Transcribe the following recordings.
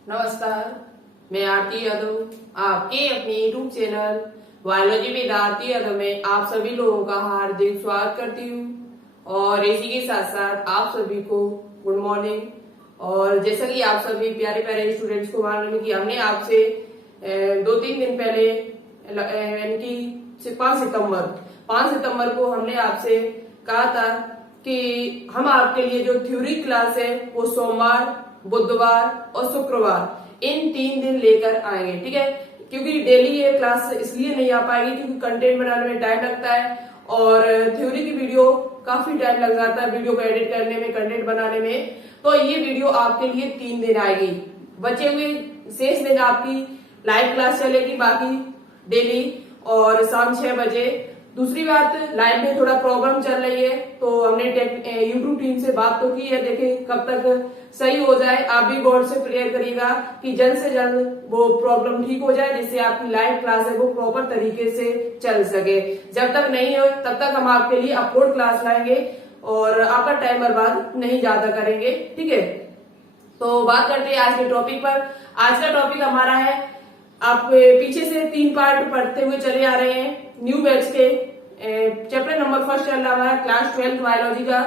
नमस्कार, मैं आरती यादव आपके अपने YouTube channel biology with Aarti Yadav में आप सभी लोगों का हार्दिक स्वागत करती हूँ और इसी के साथ साथ आप सभी को गुड मॉर्निंग। और जैसा कि आप सभी प्यारे प्यारे स्टूडेंट्स को मालूम है कि हमने आपसे 2-3 दिन पहले यानी कि 5 सितंबर को हमने आपसे कहा था कि हम आपके लिए जो थ्योरी क्लास है वो सोमवार, बुधवार और शुक्रवार इन 3 दिन लेकर आएंगे। ठीक है, क्योंकि डेली ये क्लास इसलिए नहीं आ पाएगी क्योंकि कंटेंट बनाने में टाइम लगता है और थ्योरी की वीडियो काफी टाइम लग जाता है वीडियो को एडिट करने में, कंटेंट बनाने में। तो ये वीडियो आपके लिए 3 दिन आएगी। बचे हुए शेष दिन आपकी लाइव क्लास चलेगी बाकी डेली और शाम 6 बजे। दूसरी बात, लाइव में थोड़ा प्रॉब्लम चल रही है तो हमने यूट्यूब टीम से बात तो की है, देखें कब तक सही हो जाए। आप भी गौर से प्रेयर करिएगा कि जल्द से जल्द वो प्रॉब्लम ठीक हो जाए जिससे आपकी लाइव क्लास है वो प्रॉपर तरीके से चल सके। जब तक नहीं हो तब तक हम आपके लिए अपलोड क्लास लाएंगे और आपका टाइम बर्बाद नहीं ज्यादा करेंगे। ठीक है, तो बात करते हैं आज के टॉपिक पर। आज का टॉपिक हमारा है, आप पीछे से 3 पार्ट पढ़ते हुए चले आ रहे हैं न्यू बैच के चैप्टर नंबर 1 चल रहा है क्लास 12 बायोलॉजी का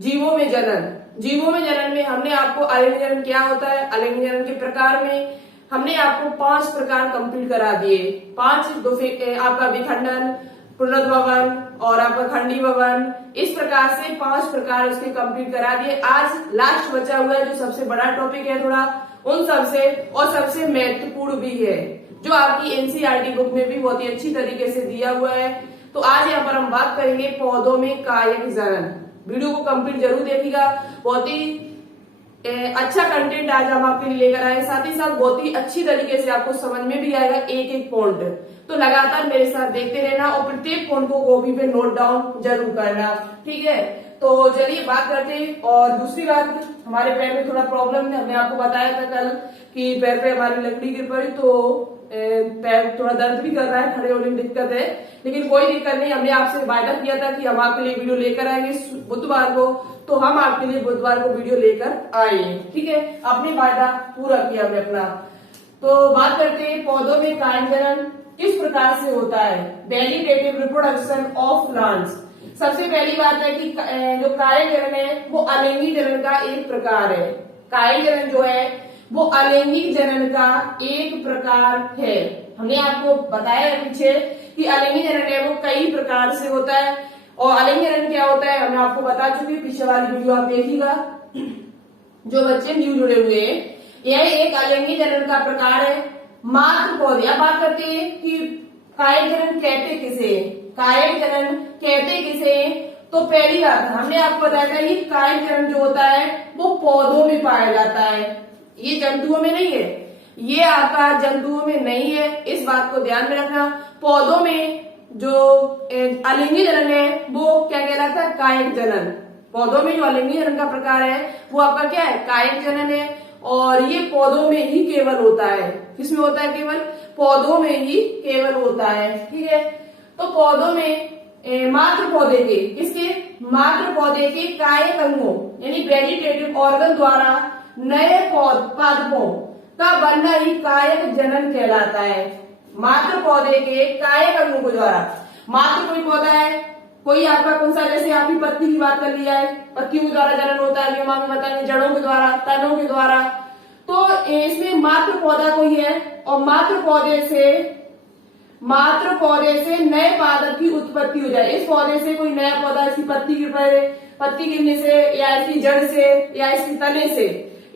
जीवों में जनन। जीवों में जनन में हमने आपको अलिंग जनन क्या होता है, अलिंग जनन के प्रकार में हमने आपको 5 प्रकार कंप्लीट करा दिए। 5 आपका विखंडन, पुनरुद्भवन और आपका खंडी भवन, इस प्रकार से 5 प्रकार उसके कंप्लीट करा दिए। आज लास्ट बचा हुआ है जो सबसे बड़ा टॉपिक है थोड़ा उन सबसे और सबसे महत्वपूर्ण भी है जो आपकी एनसीईआरटी बुक में भी बहुत ही अच्छी तरीके से दिया हुआ है। तो आज यहाँ पर हम बात करेंगे पौधों में कायक जनन। वीडियो को कंप्लीट जरूर देखिएगा, बहुत ही अच्छा कंटेंट आज हम आपके लिए लेकर आए, साथ ही साथ बहुत ही अच्छी तरीके से आपको समझ में भी आएगा एक एक पॉइंट। तो लगातार मेरे साथ देखते रहना और प्रत्येक पॉइंट को कॉपी पे नोट डाउन जरूर करना। ठीक है, तो चलिए बात करते हैं। और दूसरी बात, हमारे पैर में थोड़ा प्रॉब्लम है, हमने आपको बताया था कल कि पैर पे हमारी लकड़ी गिर पड़ी तो पैर थोड़ा दर्द भी कर रहा है, खड़े होने में दिक्कत है, लेकिन कोई दिक्कत नहीं। हमने आपसे वायदा किया था कि हम आपके लिए वीडियो लेकर आएंगे बुधवार को, तो हम आपके लिए बुधवार को वीडियो लेकर आए। ठीक है, आपने वायदा पूरा किया हमने अपना। तो बात करते हैं पौधों में कायक जनन किस प्रकार से होता है, वेजिटेटिव रिप्रोडक्शन ऑफ प्लांट्स। सबसे पहली बात है कि जो कायक जनन है वो अलिंगी जनन का एक प्रकार है। कायक जनन जो है वो अलिंगिक जनन का एक प्रकार है। हमने आपको बताया है पीछे कि अलिंगी जनन है वो कई प्रकार से होता है और अलिंगी जनन क्या होता है हमने आपको बता चुके, पीछे वाली वीडियो आप देखिएगा जो बच्चे न्यू जुड़े हुए हैं। यह एक अलिंगी जनन का प्रकार है। मात्र पौधे, अब बात करते हैं कि कायक जनन कहते किसे, कायक जनन कहते किसे। तो पहली बात हमने आपको बताया था कि कायक जनन जो होता है वो पौधों में पाया जाता है, ये जंतुओं में नहीं है, ये आपका जंतुओं में नहीं है, इस बात को ध्यान में रखना। पौधों में जो अलिंगी जनन है वो क्या कहलाता है, कायक जनन। पौधों में जो अलिंगी जनन का प्रकार है वो आपका क्या है, कायक जनन है और ये पौधों में ही केवल होता है। किसमें होता है, केवल पौधों में ही केवल होता है। ठीक है, तो पौधों में मात्र पौधे के, किसके, मात्र पौधे के कायक अंगों यानी वेजिटेटिव ऑर्गन द्वारा नए पादपों का बनना ही कायक जनन कहलाता है। मात्र पौधे के कायक अंगों के द्वारा, मात्र कोई पौधा है, कोई आपका कौन सा, जैसे आपकी पत्ती की बात कर लिया है, पत्तियों के द्वारा जनन होता है, हम आपको बताएंगे जड़ों के द्वारा, तनों के द्वारा। तो इसमें मात्र पौधा कोई है और मात्र पौधे से नए पादप की उत्पत्ति हो जाए। इस पौधे से कोई नया पौधा, इसकी पत्ती गिरने से या इसकी जड़ से या इसके तने से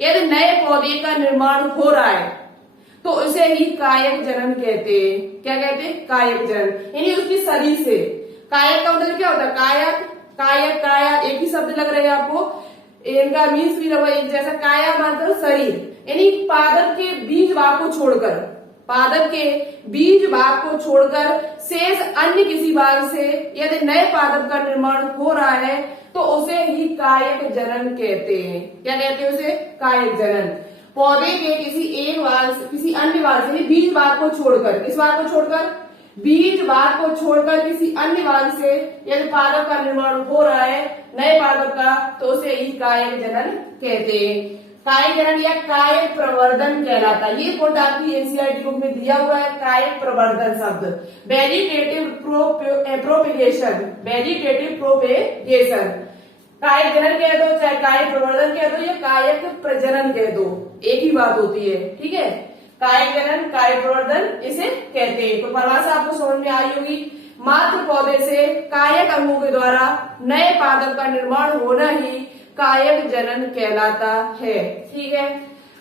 यदि नए पौधे का निर्माण हो रहा है तो उसे ही कायक जनन कहते हैं। क्या कहते हैं, कायक जनन, यानी उसकी शरीर से। कायक का मतलब क्या होता है, काया एक ही शब्द लग रहे हैं आपको, इनका मीन्स भी लगभग एक जैसा। काया मतलब शरीर, यानी पादप के बीज भाग को छोड़कर शेष अन्य किसी भाग से यदि नए पादप का निर्माण हो रहा है तो उसे ही कायक जनन कहते हैं। क्या कहते हैं उसे, कायक जनन। पौधे के किसी एक भाग से किसी अन्य भाग से, बीज भाग को छोड़कर, किस भाग को छोड़कर, बीज भाग को छोड़कर किसी अन्य भाग से यदि पादप का निर्माण हो रहा है नए पादप का तो उसे ही कायक जनन कहते हैं। कायिक जनन या कायिक प्रवर्धन कहलाता है। ये पॉइंट आपकी एनसीईआरटी बुक में दिया हुआ है, कायिक प्रवर्धन शब्द। वेजिटेटिव प्रोपेगेशन, वेजिटेटिव प्रोपेगेशन, कायिक जनन कह दो चाहे कायिक प्रवर्धन कह दो या कायिक प्रजनन कह दो, एक ही बात होती है, ठीक है। कायिक जनन कायिक प्रवर्धन इसे कहते हैं। तो परिभाषा आपको समझ में आई होगी। मात्र पौधे से कायिक अंगों के द्वारा नए पादप का निर्माण होना ही कायिक जनन कहलाता है, ठीक है।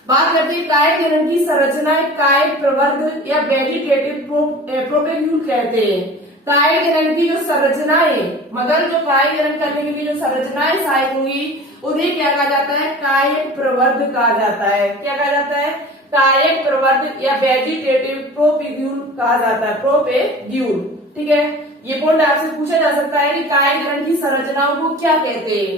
बात करते हैं कायिक जनन की संरचना, कायिक प्रवर्ध या वेजिटेटिव प्रोपेग्यूल कहते हैं। कायिक जनन की जो संरचनाएं, मतलब जो कायिक जनन करने के लिए जो संरचनाएं सहायक होंगी उन्हें क्या कहा जाता है, कायिक प्रवर्ध कहा जाता है। क्या कहा जाता है, कायिक प्रवर्ध या वेजिटेटिव प्रोपेग्यूल कहा जाता है, प्रोपेग्यूल, ठीक है। ये पॉइंट आपसे पूछा जा सकता है कि कायिक जनन की संरचनाओं को क्या कहते हैं।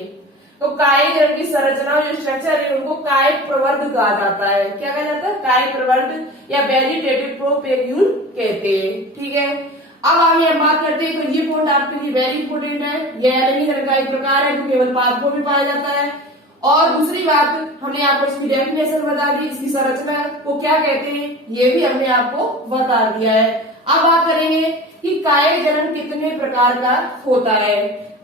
तो कायिक जनन की संरचना जो स्ट्रक्चर है उनको कायिक प्रवर्ध कहा जाता है। क्या कहा जाता है, कायिक प्रवर्ध या वेजिटेटिव प्रोपेग्यूल कहते हैं, ठीक है। अब आगे हम बात करते हैं, तो ये पॉइंट आपके लिए वेरी इंपोर्टेंट है। यह एलएनई जनन का एक प्रकार है जो केवल पादपों में पाया जाता है। और दूसरी बात, हमने आपको इसकी डेफिनेशन बता दी, इसकी संरचना को क्या कहते हैं ये भी हमने आपको बता दिया है। अब बात करेंगे कि कायिक जनन कितने प्रकार का होता है।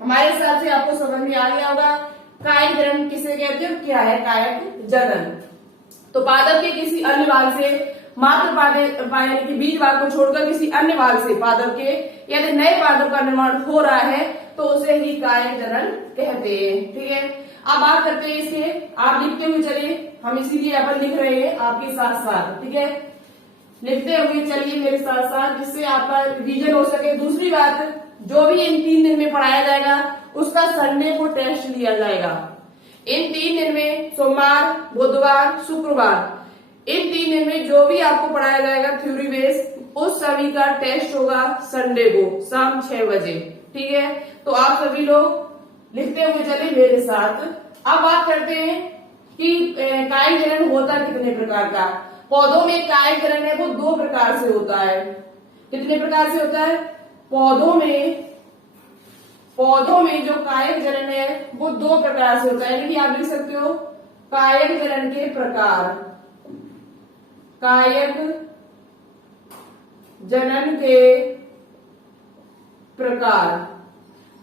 हमारे हिसाब से आपको समझ में आ गया होगा कायिक जनन किसे कहते हैं, क्या है कायिक जनन। तो पादप के किसी अन्य भाग से मात्र यानी कि बीज भाग को छोड़कर किसी अन्य भाग से पादप के यदि नए पादप का निर्माण हो रहा है तो उसे ही कायिक जनन कहते हैं, ठीक है। अब बात करते हैं इसके, आप लिखते हुए चलिए, हम इसीलिए अपन लिख रहे हैं आपके साथ साथ, ठीक है। लिखते हुए चलिए मेरे साथ साथ, जिससे आपका रिवीजन हो सके। दूसरी बात, जो भी इन 3 दिन में पढ़ाया जाएगा उसका संडे को टेस्ट लिया जाएगा। इन 3 दिन में सोमवार, बुधवार, शुक्रवार, इन 3 दिन में जो भी आपको पढ़ाया जाएगा थ्योरी बेस, उस सभी का टेस्ट होगा संडे को शाम 6 बजे, ठीक है। तो आप सभी लोग लिखते हुए चले मेरे साथ। अब बात करते हैं कि कायिक जनन होता कितने प्रकार का। पौधों में कायिक जनन है वो 2 प्रकार से होता है। कितने प्रकार से होता है, पौधों में जो कायिक जनन है वो 2 प्रकार से होता है। यानी कि आप लिख सकते हो कायिक जनन के प्रकार, कायिक जनन के प्रकार।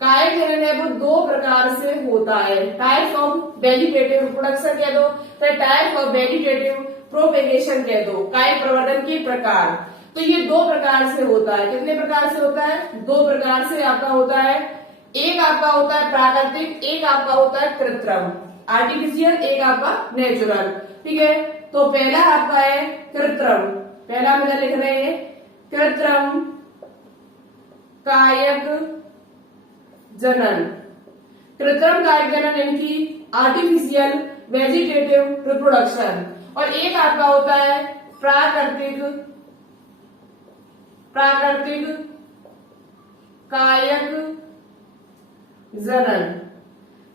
कायिक जनन है वो 2 प्रकार से होता है। टाइप्स ऑफ वेजिटेटिव रिप्रोडक्शन कह दो, टाइप्स ऑफ वेजिटेटिव प्रोपेगेशन कह दो, कायिक प्रवर्धन के प्रकार। तो ये 2 प्रकार से होता है। कितने प्रकार से होता है, 2 प्रकार से आपका होता है। एक आपका होता है प्राकृतिक, एक आपका होता है कृत्रिम, आर्टिफिशियल, एक आपका नेचुरल, ठीक है। तो पहला आपका है कृत्रिम, पहला हम इधर लिख रहे हैं कृत्रिम कायिक जनन। कृत्रिम कायिक जनन यानी कि आर्टिफिशियल वेजिटेटिव रिप्रोडक्शन। और एक आपका होता है प्राकृतिक कायिक जनन,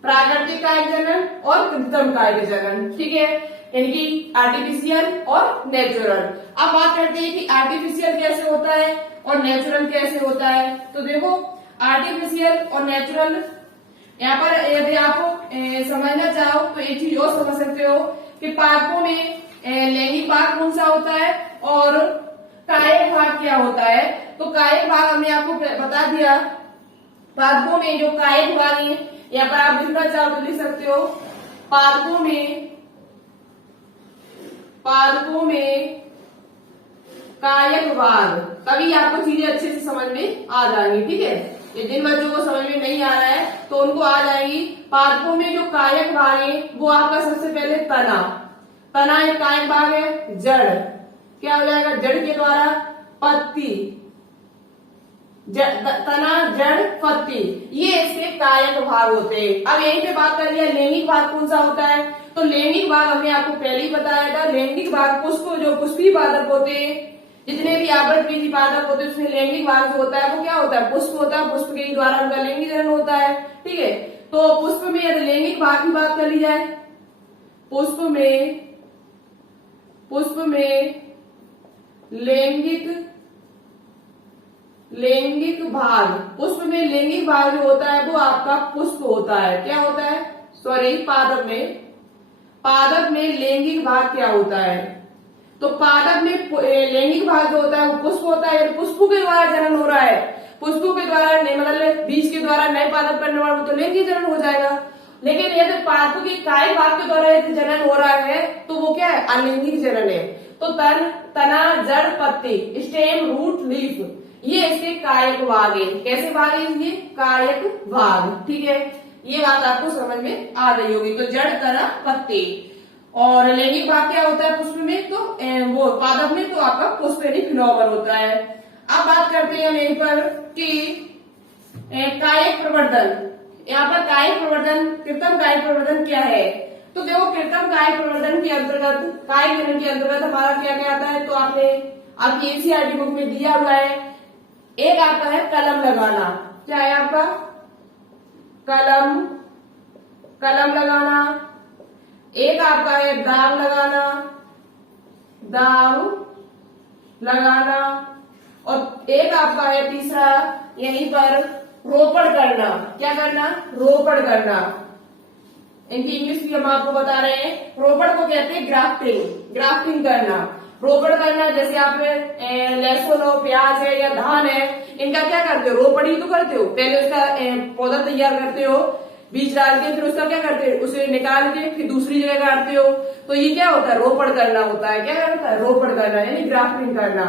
प्राकृतिक कायिक जनन और कृत्रिम कायिक जनन, ठीक है। यानी कि आर्टिफिशियल और नेचुरल। अब बात करते हैं कि आर्टिफिशियल कैसे होता है और नेचुरल कैसे होता है। तो देखो आर्टिफिशियल और नेचुरल, यहाँ पर यदि आप समझना चाहो तो एक चीज और समझ सकते हो कि पादपों में लैंगिक भाग कौन सा होता है और कायिक भाग क्या होता है। तो कायिक भाग हमने आपको बता दिया, पादपों में जो कायिक भाग है, यहाँ पर आप लिखना चाहो तो लिख सकते हो पादपों में कायिक भाग। तभी आपको चीजें अच्छे से समझ में आ जाएंगी, ठीक है। ये जिन बच्चों को समझ में नहीं आ रहा है तो उनको आ जाएगी। पादपों में जो कायिक भाग है वो आपका सबसे पहले तना एक कायिक भाग है। जड़ क्या हो जाएगा, जड़ के द्वारा पत्ती, तना, जड़, पत्ती, ये इसके कायिक भाग होते हैं। अब यहीं पे बात कर लिया लैंगिक भाग कौन सा होता है। तो लैंगिक भाग हमने आपको पहले ही बताया था। लैंगिक भाग पुष्प, जो पुष्पीय पादप होते हैं, जितने भी आवृतबीजी पादप होते हैं उसमें लैंगिक भाग जो होता है वो क्या होता है, पुष्प होता है। पुष्प के द्वारा उनका लैंगिक जनन होता है, ठीक है। तो पुष्प में यदि लैंगिक भाग की बात कर ली जाए, पुष्प में लैंगिक भाग, पुष्प में लैंगिक भाग जो होता है वो आपका पुष्प होता है। क्या होता है, सॉरी, पादप पादप में लैंगिक भाग क्या होता है? तो पादप में लैंगिक भाग जो होता है वो पुष्प होता है, पुष्पों के द्वारा जनन हो रहा है। पुष्पों के द्वारा मतलब बीज के द्वारा नए पादप का निर्माण तो लैंगिक जनन हो जाएगा। लेकिन यदि पादपों के कायिक भाग के द्वारा यदि जनन हो रहा है तो वो क्या है? अलैंगिक जनन है। तो तना, जड़, पत्ती, स्टेम, रूट, लीफ, ये इसके कायिक भाग है। कैसे भाग है ये? कायिक भाग। ठीक है, ये बात आपको समझ में आ रही होगी। तो जड़, तना, पत्ती। और लैंगिक भाग क्या होता है पुष्प में? तो वो पादप में तो आपका पुष्प यानी फ्लावर होता है। अब बात करते हैं हम यहीं पर कि कायिक प्रवर्धन। यहाँ पर कायिक प्रवर्धन, कृत्रिम कायिक प्रवर्धन क्या है? तो देखो, कृत्रिम कायिक प्रवर्धन के अंतर्गत, कायिक जनन के अंतर्गत हमारा क्या क्या आता है? तो आपने आपकी एनसीईआरटी बुक में दिया हुआ है। एक आपका है कलम लगाना। क्या है आपका? कलम लगाना। एक आपका है दाव लगाना। और एक आपका है तीसरा यहीं पर रोपण करना। क्या करना? रोपण करना। इनकी इंग्लिश भी हम आपको बता रहे हैं। रोपण को कहते हैं ग्राफ्टिंग करना। रोपण करना, जैसे आप लहसुन हो, प्याज है या धान है, इनका क्या करते हो? रोपण ही तो करते हो। पहले उसका पौधा तैयार करते हो, बीज डाल के, फिर उसका क्या करते हो? उसे निकाल के फिर दूसरी जगह काटते हो। तो ये क्या होता है? रोपण करना होता है। क्या होता है? रोपण करना यानी ग्राफ्टिंग करना।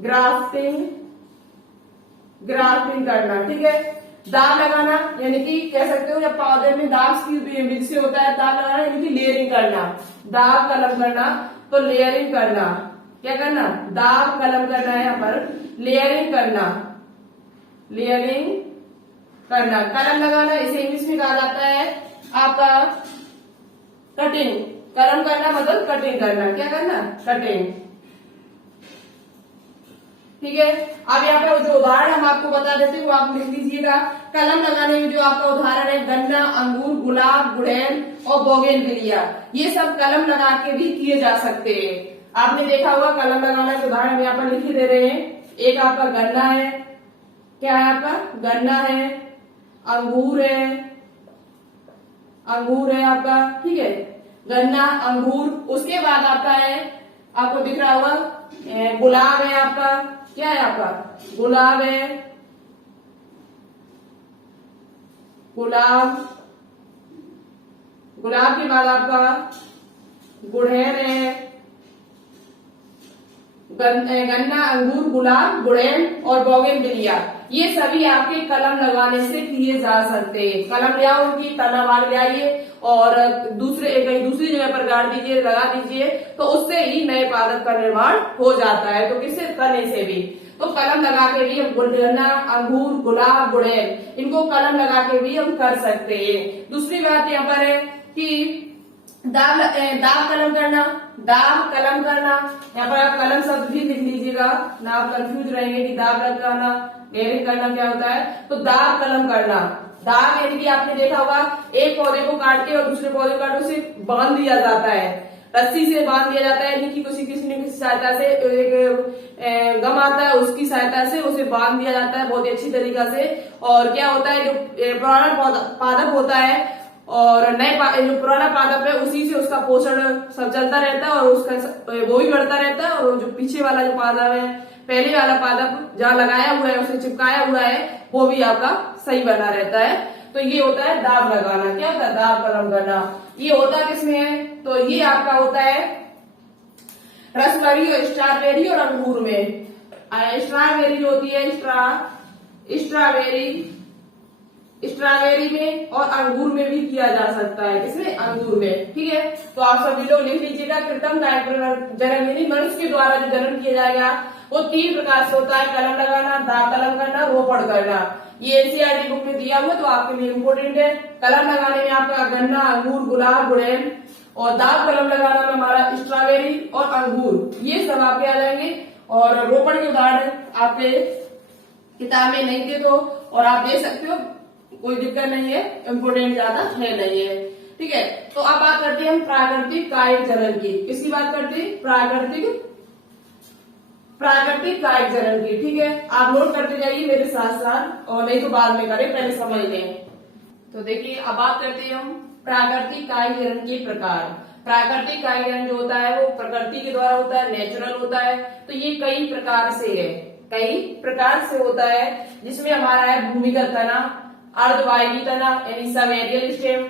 ग्राफ्टिंग करना। ठीक है। दाव लगाना यानी कि कह सकते हो जब पौधे में दाव की बीज से होता है दाव लगाना यानी कि लेयरिंग करना। दाव कलम करना तो लेयरिंग करना। क्या करना? दाव कलम करना है यहाँ पर, लेयरिंग करना। कलम लगाना इसे इंग्लिश में कहा जाता है आपका कटिंग। कलम करना मतलब कटिंग करना। क्या करना? कटिंग। ठीक है। अब यहाँ पे जो उदाहरण हम आपको बता देते हैं वो आप लिख लीजिएगा। कलम लगाने में जो आपका उदाहरण है गन्ना, अंगूर, गुलाब, गुड़ैल और बोगेनविलिया, ये सब कलम लगा के भी किए जा सकते हैं। आपने देखा होगा कलम लगाने के उदाहरण यहाँ पर लिख दे रहे हैं। एक आपका गन्ना है। क्या है आपका? गन्ना है, अंगूर है आपका। ठीक है, गन्ना, अंगूर। उसके बाद आपका है, आपको दिख रहा होगा गुलाब है आपका। क्या है आपका? गुलाब है, गुलाब के बाद आपका गुड़हल है। गन्ना, अंगूर, गुलाब, गुड़हल और बोगेनविलिया, ये सभी आपके कलम लगाने से किए जा सकते हैं। कलम ले आओ, उनकी तना बाग ले आइए और कहीं दूसरी जगह पर गाड़ दीजिए, लगा दीजिए, तो उससे ही नए पादप का निर्माण हो जाता है। तो किससे? तने से भी। तो कलम लगा के भी हम गन्ना, अंगूर, गुलाब, गुड़हल, इनको कलम लगा के भी हम कर सकते हैं। दूसरी बात यहाँ पर है कि दाव कलम करना। यहाँ पर आप कलम शब्द भी लिख लीजिएगा ना, आप कंफ्यूज रहेंगे कि दाव लगाना, लेयरिंग करना क्या होता है। तो दाव कलम करना। दाव यानी कि आपने देखा होगा एक पौधे को काट के और दूसरे पौधे को काट उसे बांध दिया जाता है, रस्सी से बांध दिया जाता है। यानी कि किसी न किसी सहायता से, एक गम आता है उसकी सहायता से उसे बांध दिया जाता है बहुत ही अच्छी तरीका से। और क्या होता है, जो पुराना पादप होता है और जो पुराना पादप है उसी से उसका पोषण सब चलता रहता है और उसका वो भी बढ़ता रहता है। और जो पीछे वाला जो पादप है, पहले वाला पादप जहाँ लगाया हुआ है, उसे चिपकाया हुआ है, वो भी आपका सही बना रहता है। तो ये होता है दाव लगाना। क्या होता है? दाव कलम करना। ये होता किसमें है? तो ये आपका होता है रसबेरी और स्ट्रॉबेरी और अंगूर में। स्ट्रॉबेरी जो होती है, स्ट्रॉबेरी में और अंगूर में भी किया जा सकता है। किसमें? अंगूर में। ठीक है, तो आप सभी लोग लिख लीजिएगा। कृत्रिम कायिक जनन यानी मनुष्य के द्वारा जो जनन किया जाएगा वो 3 प्रकार से होता है: कलम लगाना, दाव कलम करना, रोपण करना। ये एनसीईआरटी बुक में दिया हुआ है तो आपके लिए इम्पोर्टेंट है। कलम लगाने में आपका गन्ना, अंगूर, गुलाब, गुड़हल, और दाव कलम लगाना में हमारा स्ट्रॉबेरी और अंगूर, ये सब आपके आ जाएंगे। और रोपण के उदाहरण आपके किताब में नहीं थे तो और आप दे सकते हो, कोई दिक्कत नहीं है, इम्पोर्टेंट ज्यादा है नहीं है। ठीक है, तो अब बात करते हैं हम प्राकृतिक कायिक जनन की। किसकी बात करते हैं? प्राकृतिक कायिक जनन की। ठीक है, आप नोट करते जाइए मेरे साथ साथ, और नहीं तो बाद में करें, पहले समझ लें। तो देखिए, अब बात करते हैं हम प्राकृतिक कायिक जनन के प्रकार। प्राकृतिक कायकरण जो होता है वो प्रकृति के द्वारा होता है, नेचुरल होता है। तो ये कई प्रकार से है, कई प्रकार से होता है, जिसमें हमारा है भूमिगत तना, अर्धवायवी तना यानी सब एरियल स्टेम,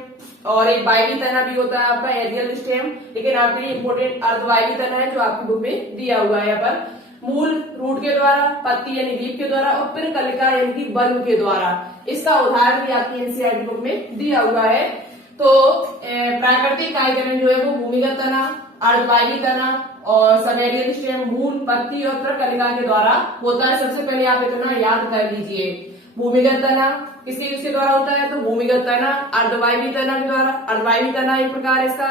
और एक वायवी तना भी होता है आपका एरियल स्टेम, लेकिन आपके लिए इंपोर्टेंट अर्धवायवी तना है जो आपकी बुक में दिया हुआ है। यहाँ पर मूल रूट के द्वारा, पत्ती यानी लीफ के द्वारा, और फिर कलिका यानी कि बल्ब के द्वारा। इसका उदाहरण भी आपकी एनसीईआरटी बुक में दिया हुआ है। तो प्राकृतिक कायकरण जो है वो भूमिगत तना, अर्धवायवी तना और सबएरियल स्टेम, मूल, पत्ती और फिर कलिका के द्वारा होता है। सबसे पहले आप इतना याद कर लीजिए, भूमिगत तना किसके द्वारा होता है, तो भूमिगत तना अर्धवायवी तना के द्वारा, अर्धवायवी तना एक प्रकार इसका,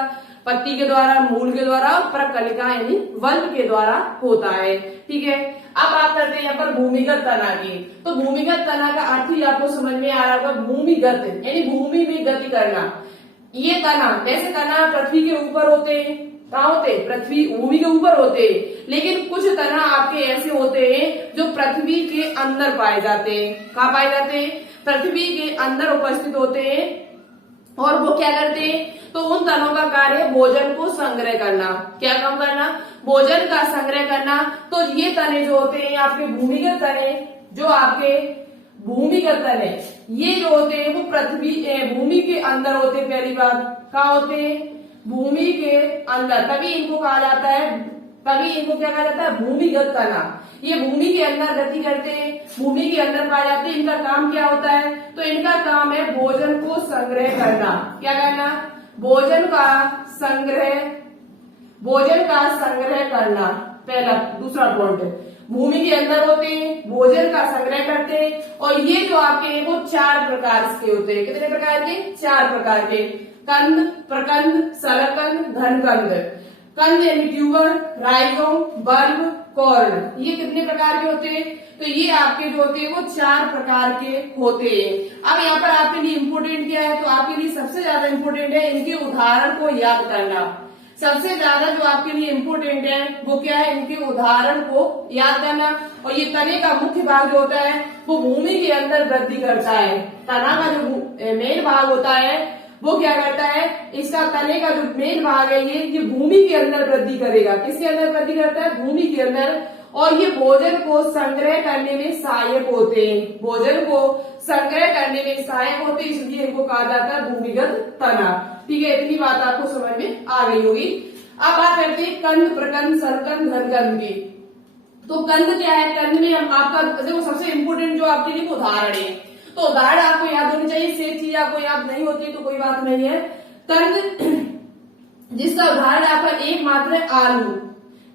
पत्ती के द्वारा, मूल के द्वारा, प्रकलिका यानी बल्ब के द्वारा होता है। ठीक है, अब बात करते हैं यहाँ पर भूमिगत तना की। तो भूमिगत तना का अर्थ ही आपको समझ में आ रहा होगा, भूमिगत यानी भूमि में गति करना। ये तना, वैसे तना पृथ्वी के ऊपर होते हैं, कहाँ होते हैं, पृथ्वी भूमि के ऊपर होते हैं, लेकिन कुछ तना आपके ऐसे होते हैं जो पृथ्वी के अंदर पाए जाते हैं। कहाँ पाए जाते हैं, पृथ्वी के अंदर उपस्थित होते हैं, और वो क्या करते हैं, तो उन तनों का कार्य है भोजन को संग्रह करना। क्या काम करना, भोजन का संग्रह करना। तो ये तने जो होते हैं आपके भूमिगत तने, जो आपके भूमिगत तने ये जो होते हैं वो पृथ्वी भूमि के अंदर होते हैं। पहली बात कहाँ होते हैं, भूमि के अंदर, तभी इनको कहा जाता है, तभी इनको क्या कहा जाता है, भूमिगत तना। ये भूमि के अंदर गति करते हैं, भूमि के अंदर पाए जाते हैं। इनका काम क्या होता है, तो इनका काम है भोजन को संग्रह करना। क्या करना, भोजन का संग्रह, भोजन का संग्रह करना। पहला, दूसरा पॉइंट, भूमि के अंदर होते हैं, भोजन का संग्रह करते हैं। और ये जो आपके हैं वो 4 प्रकार के होते हैं। कितने प्रकार के, 4 प्रकार के, कंद, प्रकंद, सरकंद, घनकंद। कंद यानी ट्यूबर, राइजोम, बल्ब, कॉर्न, ये कितने प्रकार के होते हैं, तो ये आपके जो होते हैं वो 4 प्रकार के होते हैं। अब यहाँ पर आपके लिए इम्पोर्टेंट क्या है, तो आपके लिए सबसे ज्यादा इम्पोर्टेंट है इनके उदाहरण को याद करना। सबसे ज्यादा जो आपके लिए इम्पोर्टेंट है वो क्या है, इनके उदाहरण को याद करना। और ये तने का मुख्य भाग जो होता है वो भूमि के अंदर वृद्धि करता है। तना का जो मेन भाग होता है वो क्या करता है, इसका तने का जो मेन भाग है ये भूमि के अंदर वृद्धि करेगा। किसके अंदर वृद्धि करता है, भूमि के अंदर। और ये भोजन को संग्रह करने में सहायक होते हैं, भोजन को संग्रह करने में सहायक होते हैं, इसलिए इनको कहा जाता है भूमिगत तना। ठीक है, इतनी बात आपको समझ में आ गई होगी। अब बात करते हैं कंद, प्रकंद, सरकंद, घनकंद की। तो कंद क्या है, कंद में हम आपका देखो सबसे इम्पोर्टेंट जो आपके लिए उदाहरण है, तो उदाहरण आपको याद होनी चाहिए। सेम चीज आपको याद नहीं होती तो कोई बात नहीं है। कंद जिसका उदाहरण आपका एकमात्र है आलू।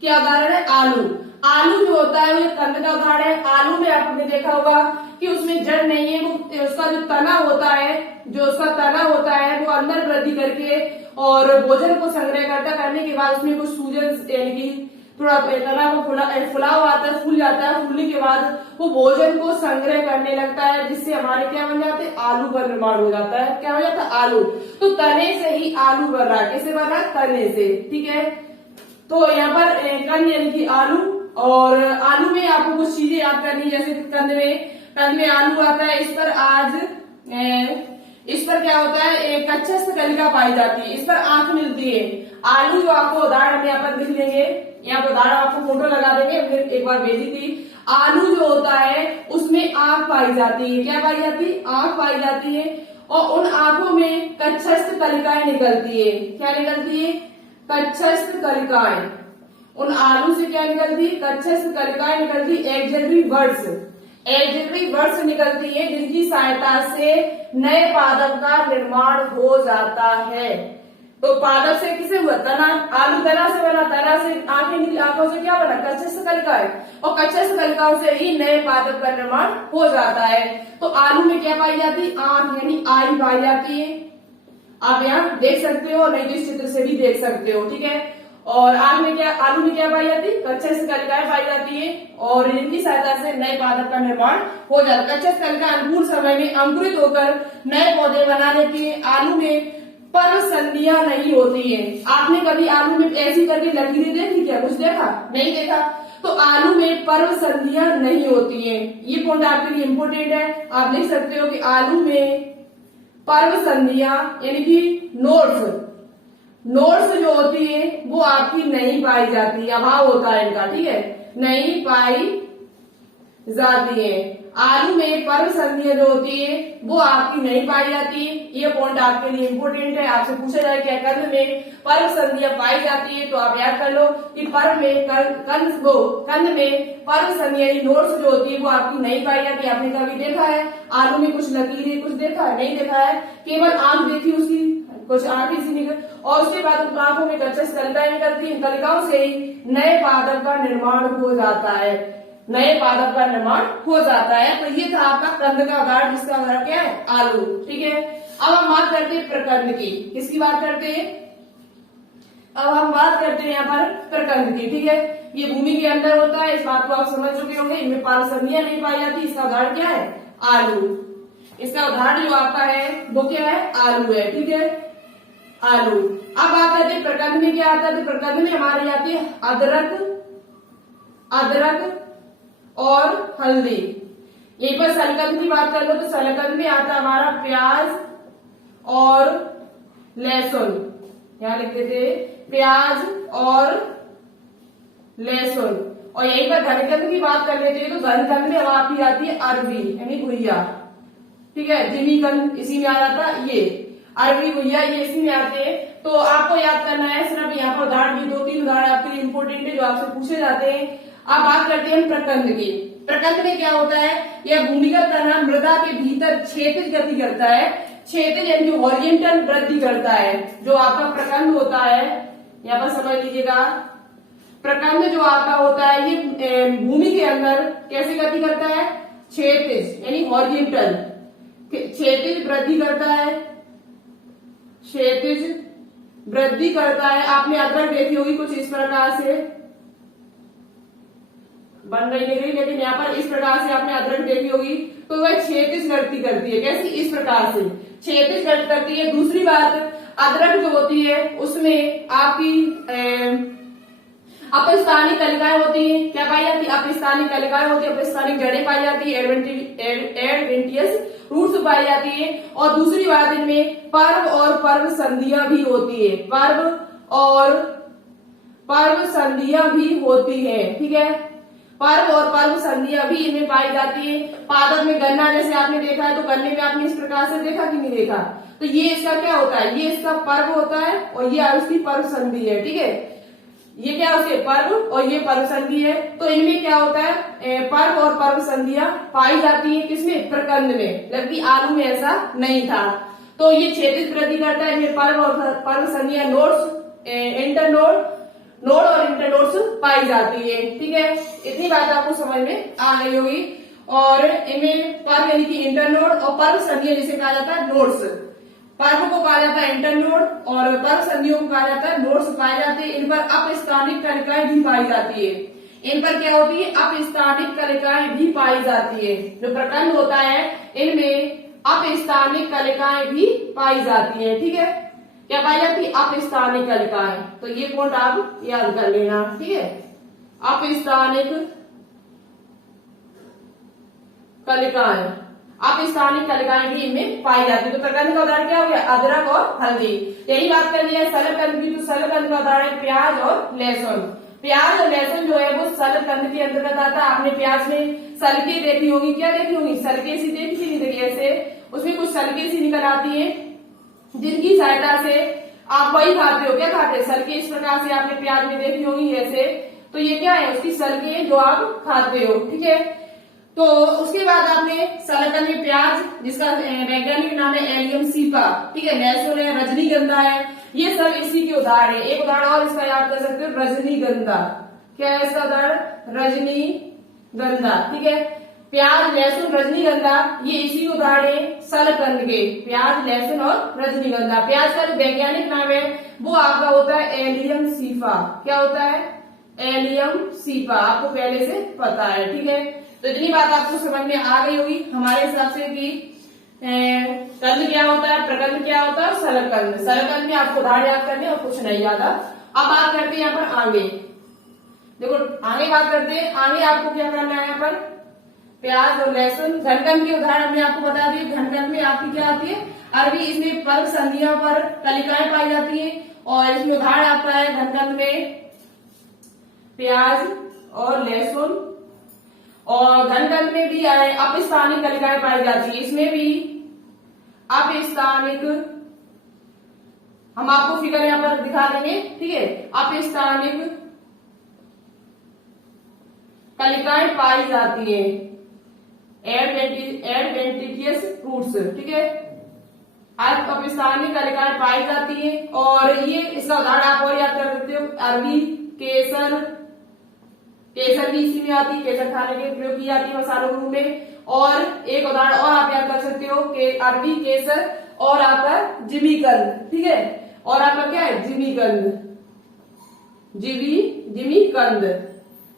क्या उदाहरण है, आलू। आलू जो होता है वो कंद का उदाहरण है। आलू में आपने देखा होगा कि उसमें जड़ नहीं है, वो उसका जो तना होता है, जो उसका तना होता है वो अंदर वृद्धि करके और भोजन को संग्रह करने के बाद उसमें कुछ सूजन यानी कि थोड़ा तना को फुला हुआ आता है, फूल जाता है। फूलने के बाद वो भोजन को संग्रह करने लगता है, जिससे हमारे क्या बन जाते हैं, आलू का निर्माण हो जाता है। क्या हो जाता है, आलू। तो तने से ही आलू बन रहा है। किससे बन रहा है, तने से। ठीक है, तो यहाँ पर कंद यानी कि आलू। और आलू में आपको कुछ चीजें याद करनी, जैसे कंद में आलू आता है। इस पर क्या होता है, एक कच्छस्थ कलिका पाई जाती है, इस पर आंख मिलती है। आलू जो आपको उदाहरण हम यहाँ पर लिख लेंगे, यहाँ पर उदाहरण आपको फोटो लगा देंगे, फिर एक बार भेजी थी। आलू जो होता है उसमें आंख पाई जाती है। क्या पाई जाती है, आंख पाई जाती है। और उन आंखों में कच्छस्थ कलिकाएं निकलती है। क्या निकलती है, कच्छस्थ कलिकाएं। उन आलू से क्या निकलती है, कच्छस्थ कलिकाएं निकलती, एक्जेलरी बर्ड्स, एक्जेलरी बर्ड्स निकलती है, जिनकी सहायता से नए पादप का निर्माण हो जाता है। तो पादप से किसे हुआ, तना, आलू तना से बना, तना से आंखें निकली, आंखों से क्या बना, कच्छस्थ कलिकाएं, और कच्छस्थ कलिकाओं से ही नए पादप का निर्माण हो जाता है। तो आलू में क्या पाई जाती है, आंख यानी आई पाई जाती है। आप यहाँ देख सकते हो, नहीं तो इस चित्र से भी देख सकते हो। ठीक है, और आलू में क्या पाई जाती है, कच्छस्थ कलिकाएं पाई जाती है, और इनकी सहायता से नए पादप का निर्माण हो जाता है। कच्छस्थ कलिका अनुकूल समय में अंकुरित होकर नए पौधे बना लेती है। आलू में पर्व संधियां नहीं होती है। आपने कभी आलू में ऐसी करके लकीरें देखी क्या, कुछ देखा, नहीं देखा। तो आलू में पर्व संधियां नहीं होती है। ये पॉइंट आपके लिए इम्पोर्टेंट है, आप लिख सकते हो कि आलू में पर्व संधियां यानी कि नोट्स जो होती है वो आपकी नहीं पाई जाती, अभाव होता है इनका, ठीक है, नहीं पाई जाती है। आलू में पर्व संधियां जो होती है वो आपकी नहीं पाई जाती है। ये पॉइंट आपके लिए इम्पोर्टेंट है, आपसे पूछा जाए क्या कंद में पर्व संधियां पाई जाती है, तो आप याद कर लो कि पर्व में कंद में पर्व संधियां नोट्स जो होती है वो आपकी नहीं पाई जाती। आपने कभी देखा है आलू में कुछ लकीरें कुछ देखा है? नहीं देखा है, केवल आंख देखी उसकी, कुछ आंख इसी निकल, और उसके बाद उन आंखों में कच्चा कलिकाएं निकलती हैं, कलिकाओं से ही नए पादप का निर्माण हो जाता है, नए पादप का निर्माण हो जाता है। तो ये था आपका कंद का उदाहरण, जिसका उदाहरण क्या है? आलू, ठीक है। अब हम बात करते हैं प्रकंद की। किसकी बात करते हैं? अब हम बात करते हैं यहाँ पर प्रकंद की, ठीक है। ये भूमि के अंदर होता है, इस बात को आप समझ चुके होंगे। इनमें पर्व संधियां नहीं पाई जाती। इसका उदाहरण क्या है? आलू। इसका उदाहरण जो आपका है वो क्या है? आलू है, ठीक है, आलू। अब बात करते हैं प्रकंद में क्या आता है। तो प्रकंद में हमारे आती है अदरक और हल्दी। यहीं पर सलकंद की बात कर लो तो सलकंद में आता हमारा प्याज और लहसुन। यहां लिख देते प्याज और लहसुन। और यहीं पर घनकंद की बात कर लेते हैं तो घनकंद में आपकी आती है अरबी यानी घुइया, ठीक है। जिमीकंद इसी में आ जाता, ये अरबी घुइया ये इसी में आते हैं। तो आपको याद करना है सिर्फ यहाँ पर उदाहरण, भी 2-3 उदाहरण आपके लिए इम्पोर्टेंट है जो आपसे पूछे जाते हैं। अब बात करते हैं प्रकंद की। प्रकंद में क्या होता है? यह भूमिगत तना मृदा के भीतर क्षैतिज गति करता है, क्षैतिज यानी हॉरिजॉन्टल वृद्धि करता है। जो आपका प्रकंद होता है, यहाँ पर समझ लीजिएगा, प्रकंद जो आपका होता है ये भूमि के अंदर कैसे गति करता है? क्षैतिज यानी हॉरिजॉन्टल, क्षैतिज वृद्धि करता है, क्षैतिज वृद्धि करता है। आपने अदरक देखी होगी कुछ इस प्रकार से बन रही नहीं रही, लेकिन यहाँ पर इस प्रकार से आपने अदरक देखी होगी। तो वह क्षैतिज वृद्धि करती है। कैसी? इस प्रकार से क्षैतिज वृद्धि करती है। दूसरी बात, अदरक जो होती है उसमें आपकी अपस्थानिक कलिकाएं होती हैं। क्या पाई जाती है? अपस्थानिक कलिकाएं होती है, अपस्थानिक जड़ें पाई जाती है, एडवेंटियस रूट्स पाई जाती है। और दूसरी बात, इनमें पर्व और पर्व संधियां भी होती है, पर्व और पर्व संधियां भी होती है, ठीक है। पर्व और पर्व संधियां भी इनमें पाई जाती है। पादप में गन्ना जैसे आपने देखा है, तो गन्ने में आपने इस प्रकार से देखा कि नहीं देखा? तो ये इसका क्या होता है? ये इसका पर्व होता है और ये उसकी पर्व संधि है, ठीक है। ये क्या उसके पर्व और ये पर्व संधि है। तो इनमें क्या होता है? पर्व और पर्व संधियां पाई जाती है। किसमें? प्रकंद में, जबकि आलू में ऐसा नहीं था। तो ये क्षैतिज वृद्धि करता है। इनमें पर्व और पर्व संधियां नोड और इंटरनोड्स पाई जाती है, ठीक है। इतनी बात आपको समझ में आ गई होगी। और इनमें पर्व यानी कि इंटरनोड और पर्व संधियां जिसे कहा जाता है नोड्स। पर्व को कहा जाता है इंटरनोड और पर्व संधियों को कहा जाता है नोड्स पाए जाते हैं। इन पर अपस्थानिक कलिकाएं भी पाई जाती है। इन पर क्या होती है? अपस्थानिक कलिकाएं भी पाई जाती है। जो प्रकंद होता है इनमें अपस्थानिक कलिकाएं भी पाई जाती है, ठीक है। क्या पाई जाती है? अपस्थानिक कलिकाएं। तो ये पॉइंट आप याद कर लेना, ठीक है। अपस्थानिक कलिकाएं, अपस्थानिक कलिकाएं भी इनमें पाई जाती है। तो प्रकंद का उदाहरण क्या हो गया? अदरक और हल्दी। यही बात करनी है सलकंद की। तो सलकंद का उदाहरण है प्याज और लहसुन। प्याज और लहसुन जो है वो सलकंद के अंतर्गत आता है। आपने प्याज में सलके देखी होगी, क्या देखी होगी? सलके सी देखी थी, नहीं देखी? ऐसे उसमें कुछ सलके सी निकल आती है, जिनकी सहायता से आप वही खाते हो। क्या खाते हैं? सलके। इस प्रकार से आपने प्याज में देखी होगी ऐसे। तो ये क्या है? उसकी सलके जो आप खाते हो, ठीक है। तो उसके बाद आपने सलकंद में प्याज, जिसका वैज्ञानिक नाम है एलियम सीपा, ठीक है, लहसुन है, रजनीगंधा है, ये सब इसी के उदाहरण है। एक उदाहरण और इसका याद कर सकते हो, रजनीगंधा। क्या है इसका उदाहरण? रजनीगंधा, ठीक है। प्याज, लहसुन, रजनीगंधा ये इसी उदाहरण है सलकंद के। प्याज, लहसुन और रजनीगंधा। प्याज का जो वैज्ञानिक नाम है वो आपका होता है एलियम सीफा। क्या होता है? Allium cepa. आपको पहले से पता है, ठीक है। तो इतनी बात आपको समझ में आ गई होगी हमारे हिसाब से कि कंद क्या होता है, प्रकंद क्या होता है, सलकंद। सलकंद में आपको उदाहरण याद करने और कुछ नहीं याद। अब बात करते हैं यहाँ पर आगे। देखो आगे बात करते हैं। आगे आपको क्या करना है? यहाँ पर प्याज और लहसुन। घनकंद के उदाहरण हमने आपको बता दिए। घनकंद में आपकी क्या आती है? अरबी। इसमें पर्व संधियों पर कलिकाएं पाई जाती है और इसमें उदाहरण आपका है घनकंद में प्याज और लहसुन, और घनकंद में भी अपस्थानिक कलिकाएं पाई जाती है। इसमें भी अपस्थानिक, हम आपको फिगर यहां पर दिखा देंगे, ठीक है। अपस्थानिक कलिकाएं पाई जाती है, एडवेंटिशियस फ्रूट्स, ठीक है। अपस्थानिक कलिकाएं पाई जाती है, और ये इसका उदाहरण आप और याद कर सकते हो, अरबी, केसर, केसर भी इसी में आती है, केसर खाने के प्रयोग की जाती है मसालों के रूप में। और एक उदाहरण और आप याद कर सकते हो कि अरबी, केसर और आपका जिमीकंद, ठीक है। और आपका क्या है, जिमीकंद, जिमीकंद,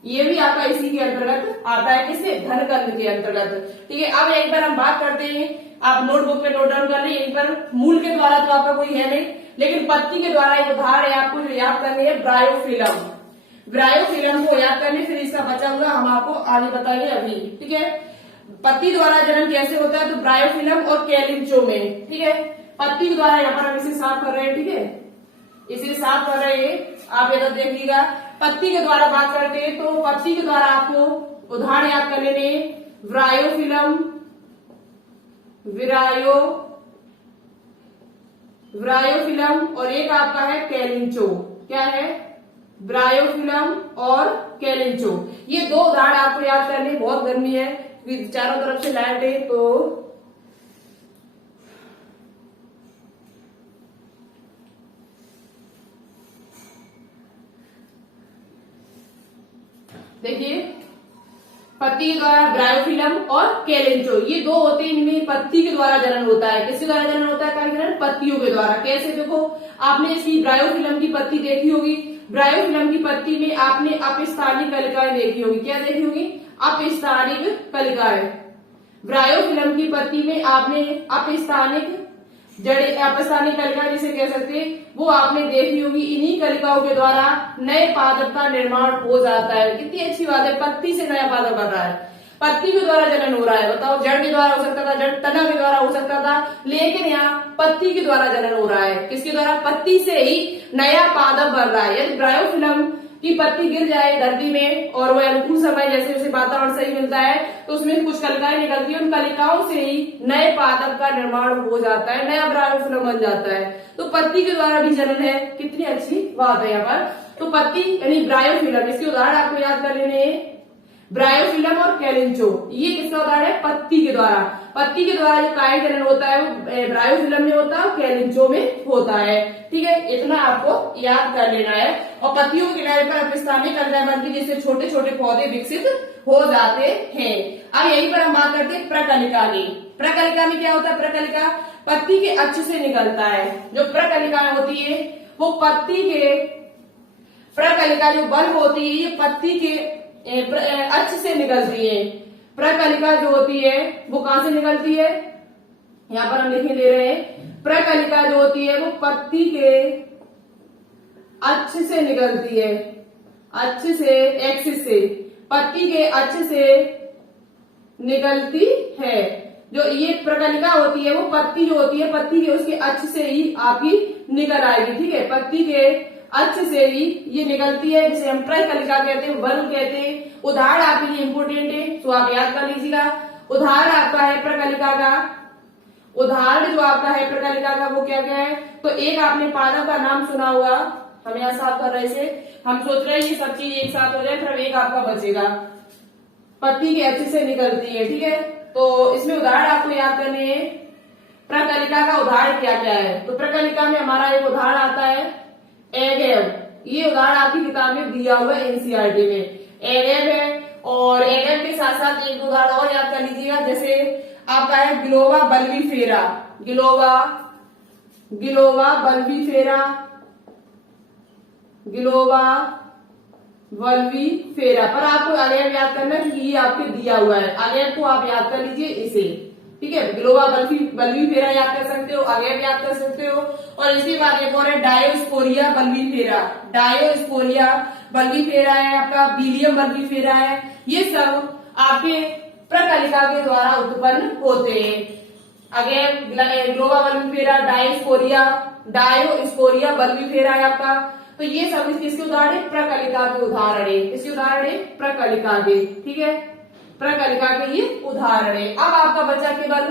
ये भी आपका इसी के अंतर्गत आता है, किसके, घनकंद के अंतर्गत, ठीक है। अब एक बार हम बात करते हैं, आप नोटबुक पे नोट डाउन कर लें। एक बार मूल के द्वारा तो आपका कोई है नहीं, लेकिन पत्ती के द्वारा एक उदाहरण है आपको जो याद करनी है, ब्रायोफिलम। ब्रायोफिलम को याद करने, फिर इसका बचा हुआ हम आपको आगे बताएंगे अभी, ठीक है। पत्ती द्वारा जनन कैसे होता है, तो ब्रायोफिलम और कैलिंचो में, ठीक है। पत्ती के द्वारा यहाँ पर हम इसे साफ कर रहे हैं, ठीक है, इसे साफ कर रहे हैं, आप इधर देखिएगा। पत्ती के द्वारा बात करते हैं तो पत्ती के द्वारा आपको उदाहरण याद कर लेने, ब्रायोफिलम, ब्रायोफिलम, और एक आपका है कैलिंचो। क्या है, ब्रायोफिलम और कैलिंचो। ये दो उदाहरण आपको याद करने, बहुत गर्मी है, चारों तरफ से लाइट है, तो देखिए, पत्ती के द्वारा ब्रायोफिलम और कैलिंचो, ये दो होते हैं, इनमें पत्ती के द्वारा जनन होता है। किसके द्वारा जनन होता है, जनन पत्तियों के द्वारा। कैसे, देखो, आपने इसकी ब्रायोफिलम की पत्ती देखी होगी, ब्रायोफिलम की पत्ती में आपने अपस्थानिक कलिकाएं देखी होगी। क्या देखी होगी, अपस्थानिक कलिकाएं। ब्रायोफिलम की पत्ती में आपने अपस्थानिक जड़े, अपस्थानिक कलिकाएं जिसे कह सकते हैं, वो आपने देखी होगी। इन्हीं कलिकाओं के द्वारा नए पादप का निर्माण हो जाता है। कितनी अच्छी बात है, पत्ती से नया पादप बन रहा है, पत्ती के द्वारा जनन हो रहा है। बताओ, जड़ के द्वारा हो सकता था, जड़ तना के द्वारा हो सकता था, लेकिन यहाँ पत्ती के द्वारा जनन हो रहा है। किसके द्वारा, पत्ती से ही नया पादप बन रहा है। यदि ब्रायोफिलम की पत्ती गिर जाए धरती में, और वह अनुकूल समय जैसे जैसे वातावरण सही मिलता है, तो उसमें कुछ कलिकाएं निकलती है, उन कलिकाओं से ही नए पादप का निर्माण हो जाता है, नया ब्रायोफिलम बन जाता है। तो पत्ती के द्वारा भी जनन है, कितनी अच्छी बात है यहाँ पर। तो पत्ती यानी ब्रायोफिलम, इसके उदाहरण आपको याद कर लेने, ब्रायोफिलम और कैलिंचो, ये किसका उदाहरण है, पत्ती के द्वारा। पत्ती के द्वारा जो कायिक जनन होता है वो ब्रायोफिलम में होता है और कैलिंचो में होता है, ठीक है। इतना आपको याद कर लेना है। और पत्तियों के किनारे पर अपस्थानिक कलिकाएं बनती, जिससे छोटे छोटे पौधे विकसित हो जाते हैं। अब यहीं पर हम बात करते हैं प्रकलिका की। प्रकलिका में क्या होता है, प्रकलिका पत्ती के अक्ष से निकलता है। जो प्रकलिकाएं होती है वो पत्ती के, प्रकलिका जो बल्ब होती है ये पत्ती के अक्ष से निकलती है। प्रकलिका जो होती है वो कहां से निकलती है, यहाँ पर हम लिखे दे रहे हैं, प्रकलिका जो होती है वो पत्ती के अक्ष से निकलती है, अक्ष से, एक्सिस से, पत्ती के अक्ष से निकलती है। जो ये प्रकलिका होती है वो पत्ती जो होती है, पत्ती के उसके अक्ष से ही आपकी निकल आएगी, ठीक है। पत्ती के अक्ष से ही ये निकलती है, जिसे हम प्रकलिका कहते हैं, बल्ब कहते हैं। उदाहरण आपके लिए इम्पोर्टेंट है, तो आप याद कर लीजिएगा। उदाहरण आपका है प्रकलिका का, उदाहरण जो आपका है प्रकलिका का वो क्या क्या है, तो एक आपने पादप का नाम सुना होगा, हम यहाँ साफ कर रहे थे, हम सोच रहे हैं ये सब चीज एक साथ हो जाए, फिर एक आपका बचेगा, पत्ती के अक्ष से निकलती है, ठीक है। तो इसमें उदाहरण आपको याद करने हैं, प्रकलिका का उदाहरण क्या क्या है। तो प्रकलिका में हमारा एक उदाहरण आता है एगेव, ये उदाहरण आपकी किताब में दिया हुआ है एनसीईआरटी में, एगेव है। और एगेव के साथ साथ एक उदाहरण और याद कर लीजिएगा, जैसे आपका है गिलोवा बल्बीफेरा, गिलोवा बल्बीफेरा, गिलोवा बल्बीफेरा। पर आपको अगेव याद करना है कि ये आपके दिया हुआ है, अगेव को आप याद कर लीजिए इसे, ठीक है। गिलोवा बल्बीफेरा याद कर सकते हो, अगेव याद कर सकते हो। और इसके बाद एक और है डायोस्पोरिया बल्बीफेरा, डायोस्पोरिया बल्बीफेरा है आपका, बिलियम बल्बीफेरा है। ये सब आपके प्रकलिका के द्वारा उत्पन्न होते हैं। अगेव, गिलोवा बल्बीफेरा, डायोस्पोरिया डायोस्कोरिया बल्बिफेरा है आपका। तो ये सब किसके उदाहरण है? प्रकलिका के उदाहरण है। किसके उदाहरण है? प्रकलिका के। ठीक है, प्रकलिका के ये उदाहरण है। अब आपका बचा केवल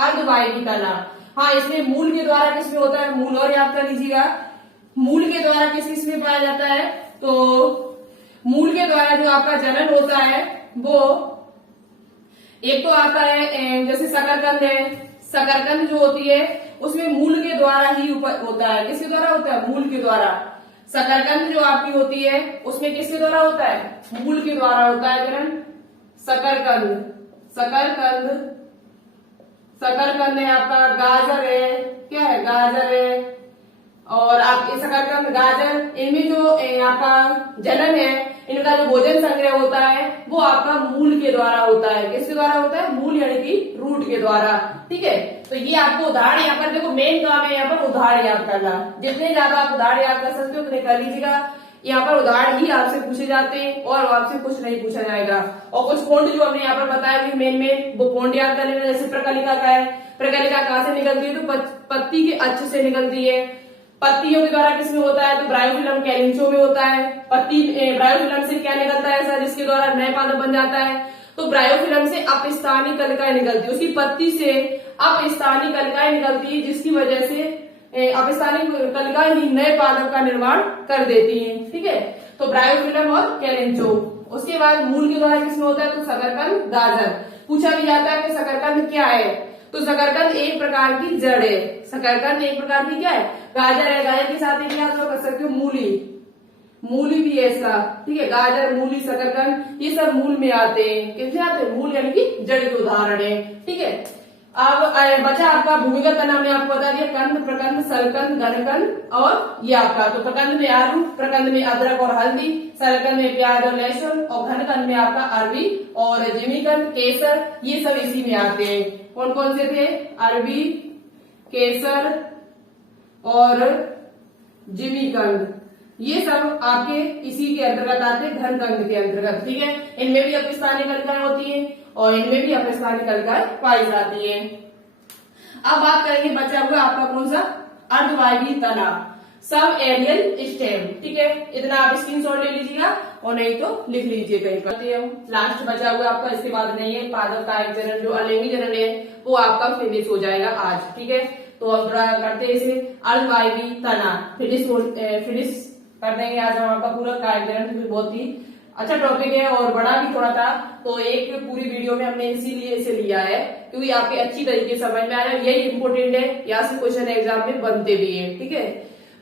अर्धवायवी तना। हाँ, इसमें मूल के द्वारा किसमें होता है? मूल और याद कर लीजिएगा, मूल के द्वारा किस किस में पाया जाता है? तो मूल के द्वारा जो आपका जनन होता है वो एक तो आता है जैसे शकरकंद है, शकरकंद जो होती है उसमें मूल के द्वारा ही होता है। किसके द्वारा होता है? मूल के द्वारा। शकरकंद जो आपकी होती है उसमें किसके द्वारा होता है? मूल के द्वारा होता है जनन। शकरकंद, शकरकंद, शकरकंद है आपका। गाजर है, क्या है? गाजर है। और आपके शकरकंद, गाजर, इनमें जो आपका जनन है, इनका जो भोजन संग्रह होता है वो आपका मूल के द्वारा होता है। किसके द्वारा होता है? मूल यानी कि रूट के द्वारा। ठीक है, तो ये आपको उदाहरण यहाँ पर देखो, मेन काम है यहाँ पर उदाहरण याद करना। जितने ज्यादा आप उदाहरण याद कर सकते हो उतने कर लीजिएगा। यहाँ पर उदाहरण ही आपसे पूछे जाते हैं और आपसे कुछ नहीं पूछा जाएगा। और कुछ पॉइंट जो हमने यहाँ पर बताया मेन वो पॉइंट याद करने में, जैसे प्रकलिका का है। प्रकलिका कहाँ से निकलती है? तो पत्ती के अक्ष से निकलती है। पत्तियों के द्वारा किसमें होता है? तो ब्रायोफिलम कैलिंचो में होता है। पत्ती ब्रायोफिलम से क्या निकलता है ऐसा जिसके द्वारा नए पादप बन जाता है? तो ब्रायोफिलम से अपस्थानी कलिकाएं निकलती है। उसकी पत्ती से अपस्थानी कलिकाएं निकलती है, जिसकी वजह से अपस्थानी कलिकाएं ही नए पादप का निर्माण कर देती हैं। ठीक है, तो ब्रायोफिलम और कैलिंचो। उसके बाद मूल के द्वारा किसमें होता है? तो शकरकंद, गाजर। पूछा भी जाता है कि शकरकंद क्या है? तो शकरकंद एक प्रकार की जड़ है। शकरकंद एक प्रकार की क्या है? गाजर है। गाजर के साथ एक याद कर सकते हो मूली, मूली भी है इसका। ठीक है, गाजर, मूली, शकरकंद ये सब मूल में आते हैं। किसमें आते हैं? मूल यानी कि जड़ के उदाहरण है। ठीक है, अब बचा आपका भूमिगत तना में आपको बता दिया कंद, प्रकंद, सरकंद, घनकंद और ये आपका। तो प्रकंद में आलू, प्रकंद में अदरक और हल्दी, सरकंद में प्याज और लहसुन और घनकंद में आपका अरबी और जिमीकंद, केसर, ये सब इसी में आते हैं। कौन कौन से थे? अरबी, केसर और जिमीकंद, ये सब आपके इसी के अंतर्गत आते हैं, घनकंद के अंतर्गत। ठीक है, इनमें भी अपस्थानी कलिकाएं होती हैं और इनमें भी अपस्थानी कलिकाएं पाई जाती हैं। अब बात करेंगे बचा हुआ आपका कौन सा? अर्धवायवी तना, सब एरियल स्टेम। ठीक है, इतना आप स्क्रीनशॉट ले लीजिएगा और नहीं तो लिख लीजिए कहीं पर। लास्ट बचा हुआ आपका, इसके बाद नहीं है। पादप का एक चरण जो अलिंगी चरण है वो आपका फिनिश हो जाएगा आज। ठीक है, तो हम करते हैं इसे अर्धवायवी तना फिनिश कर देंगे आज हम आपका पूरा कार्यक्रम, क्योंकि बहुत ही अच्छा टॉपिक है और बड़ा भी थोड़ा था। तो एक पूरी वीडियो में हमने इसीलिए इसे लिया है क्योंकि आपके अच्छी तरीके से समझ में आ रहा है। यही इंपोर्टेंट है, यहाँ से क्वेश्चन एग्जाम में बनते भी है। ठीक है,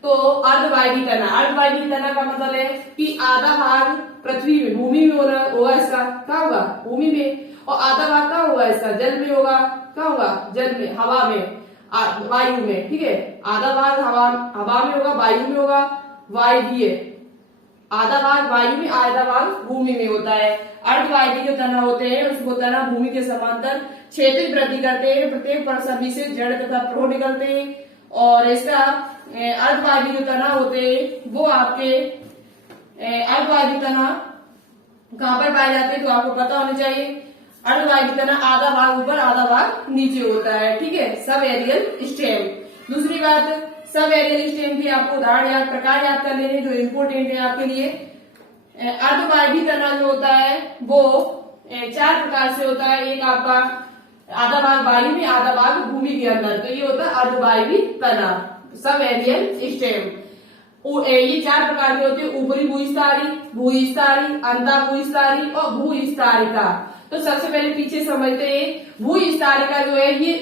तो अर्धवायवी तना, अर्धवायवी तना का मतलब है कि आधा भाग पृथ्वी में, भूमि में होगा इसका। कहाँ होगा? भूमि में। और आधा भाग कहाँ होगा इसका? जल में होगा। कहाँ होगा? जल में, हवा में, वायु में। ठीक है, आधा भाग हवा में होगा, वायु में होगा, वायवीय। आधा भाग वायु में, आधा भाग भूमि में होता है। अर्धवायवी जो तना होते हैं उसको तना भूमि के समांतर क्षैतिज वृद्धि करते हैं। प्रत्येक परसमी से जड़ तथा प्रोह निकलते हैं। और इसका अर्धवायवी जो तना होते हैं वो आपके अर्धवायवी तना कहाँ पर पाए जाते हैं? तो आपको पता होना चाहिए। अर्धवायवी तना आधा भाग ऊपर आधा भाग नीचे होता है। ठीक है, सब एरियल स्टेम। दूसरी बात, सब एरियल स्टेम की आपको उदाहरण प्रकार याद कर लेने जो इम्पोर्टेंट है आपके लिए। अर्धवायवी तना जो होता है वो 4 प्रकार से होता है। एक आपका आधा भाग वायु में, आधा भाग भूमि के अंदर, तो ये होता है अर्धवायवी तना, सब एरियल स्टेम। ये 4 प्रकार के होते हैं, ऊपरी भूस्तरी, भूस्तरी, अंता भूस्तरी और भूस्तरिका। तो सबसे पहले पीछे समझते हैं। भूस्तरिका जो है ये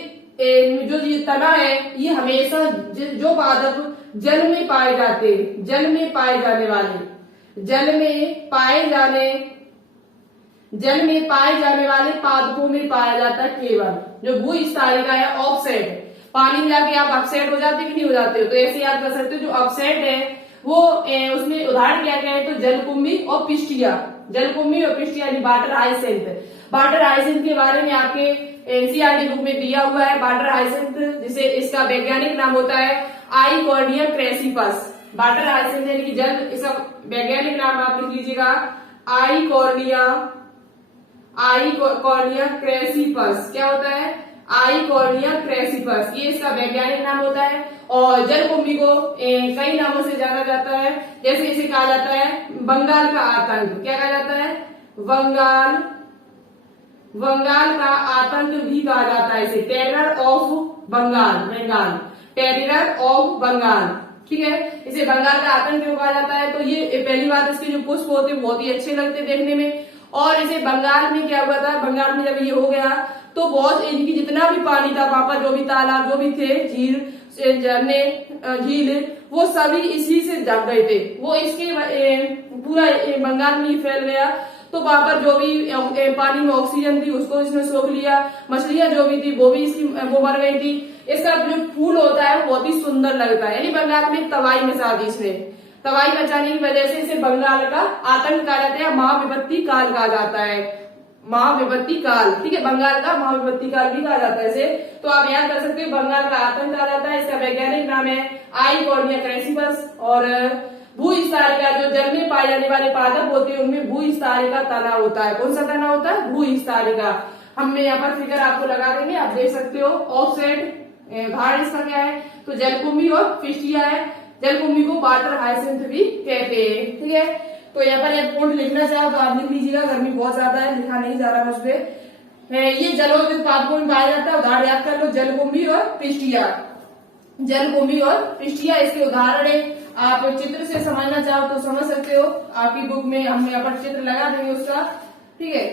तना है, ये हमेशा जो पादप जल में पाए जाते हैं, जल में पाए जाने वाले, जल में पाए जाने वाले पादपों में पाया जाता है केवल। जो भूस्तरिका है ऑफसेट, पानी में जाके आप अपसेट हो जाते कि नहीं हो जाते हो? तो ऐसे याद कर सकते हो। जो अपसेट है वो उसमें उदाहरण क्या क्या है? तो जलकुंभी और पिस्टिया, जलकुंभी और पिस्टिया यानी वाटर हाइसिंथ। वाटर हाइसिंथ के बारे में आपके एनसीईआरटी बुक में दिया हुआ है। वाटर हाइसिंथ जिसे इसका वैज्ञानिक नाम होता है आइकॉर्निया क्रेसिपस। वाटर हाइसिंथ यानी कि जल, इसका वैज्ञानिक नाम आप लिख लीजिएगा आइकॉर्निया क्रेसिपस। क्या होता है? आइकॉर्निया क्रेसिपस, ये इसका वैज्ञानिक नाम होता है। और जलकुंभी को कई नामों से जाना जाता है, जैसे इसे कहा जाता है बंगाल का आतंक। क्या कहा जाता है? बंगाल का आतंक भी कहा जाता है इसे, terror of Bengal, terror of Bengal. ठीक है, इसे बंगाल का आतंक क्यों कहा जाता है? तो ये पहली बात, इसके जो पुष्प होते हैं बहुत ही अच्छे लगते देखने में। और इसे बंगाल में क्या हुआ था, बंगाल में जब ये हो गया तो बहुत इनकी जितना भी पानी था वहां पर, जो भी तालाब जो भी थे, झील झरने झील, वो सभी इसी से जग गए थे। वो इसके पूरा बंगाल में ही फैल गया। तो वहां पर जो भी पानी में ऑक्सीजन थी उसको इसने सोख लिया, मछलियां जो भी थी वो भी वो मर गई थी। इसका जो फूल होता है वो बहुत ही सुंदर लगता है। यानी बंगाल में तबाही मचा दी इसने। तबाही मचाने की वजह से इसे बंगाल का आतंक कहा जाता है, महाविपत्ति काल कहा जाता है, महाविपत्ति काल। ठीक है, बंगाल का महाविपत्ति काल भी कहा जाता है इसे। तो आप याद कर सकते हो, बंगाल का आतंक कहा जाता है। इसका वैज्ञानिक नाम है आइकॉर्निया क्रेसिपस। और भूस्तारिका, जो जल में पाए जाने वाले पादप होते हैं उनमें भूस्तारिका तना होता है। कौन सा तना होता है? भूस्तारिका। हमने यहाँ पर फिगर आपको लगा देंगे, आप देख सकते हो। ऑफसेट उदाहरण इसका क्या है? तो जलकुंभी और पिस्टिया है। जलकुंभी को वाटर हाइसिंथ भी कहते हैं। ठीक है, तो यहाँ पर एक पॉइंट लिखना चाहो तो आप लिख लीजिएगा, गर्मी बहुत ज्यादा है, लिखा नहीं जा रहा मुझ पे। ये जलोदित पादपों में पाया जाता है, उदाहरण याद कर लो, जलकुंभी और पिस्टिया। जलकुंभी और पिस्टिया इसके उदाहरण है। आप चित्र से समझना चाहो तो समझ सकते हो, आपकी बुक में हम यहाँ पर चित्र लगा देंगे उसका। ठीक है,